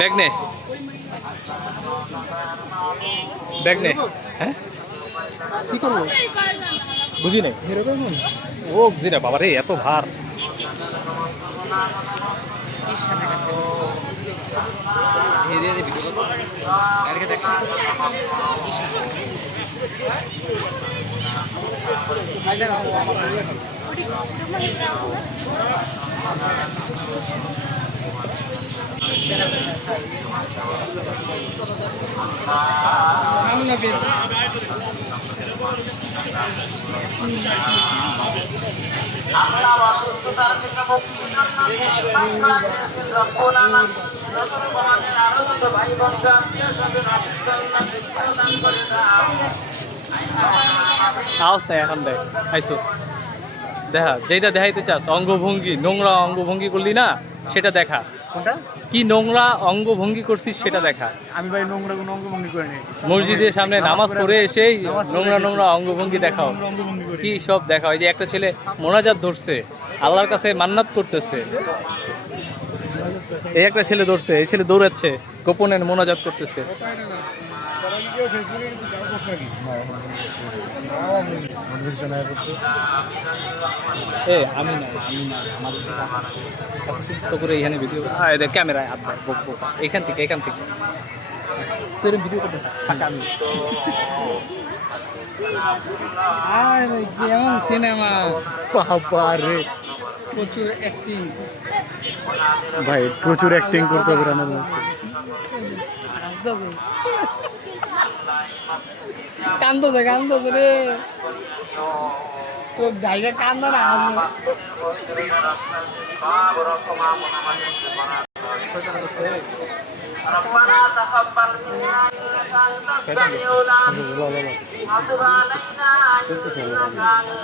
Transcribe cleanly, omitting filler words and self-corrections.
Bag নে, bag নে। হ্যাঁ কি করবো? বুঝি নাই। ও বুঝি না বাবা রে, এত ভার। আপনার অসুস্থতার থেকে মুক্তির জন্য বাংলাদেশের রব্বুল আলামিন নতুন ভবনের আনন্দ ভাই বন্ধু আত্মীয় স্বজন অসুস্থ দান করে দাও। আওস নাই এখন দেখ আইসোস দেখা, যেটা দেখাইতে চাস অঙ্গভঙ্গি, নোংরা অঙ্গভঙ্গি করলি না সেটা দেখা। কোনটা? কি নোংরা অঙ্গভঙ্গি করছিস সেটা দেখা। আমি ভাই নোংরা কোনো অঙ্গভঙ্গি করিনি। মসজিদের সামনে নামাজ পড়ে এসেই নামাজ পড়ে নোংরা এসেছি। নোংরা অঙ্গভঙ্গি দেখাও। নোংরা অঙ্গভঙ্গি করি। কি সব দেখা। ওই যে একটা ছেলে মোনাজাত ধরছে, আল্লাহর কাছে মান্নাত করতেছে। এই একটা ছেলে ধরছে, এই ছেলে দৌড়াচ্ছে, গোপনে মোনাজাত করতেছে। এ আমি না, আমাদের তো করে এখানে ভিডিও ক্যামেরায় হাত দেয় বক বক। এখান থেকে তোর ভিডিও করতে ফাঁকা আমি। কেমন সিনেমা, বাবা রে প্রচুর অ্যাক্টিং। ভাই, প্রচুর অ্যাক্টিং করতে হবে রান্নার মধ্যে। কান্দো রে, তোর জায়গা কান্দা না ربنا تقبل منا إنك أنت السميع العليم وتب علينا إنك أنت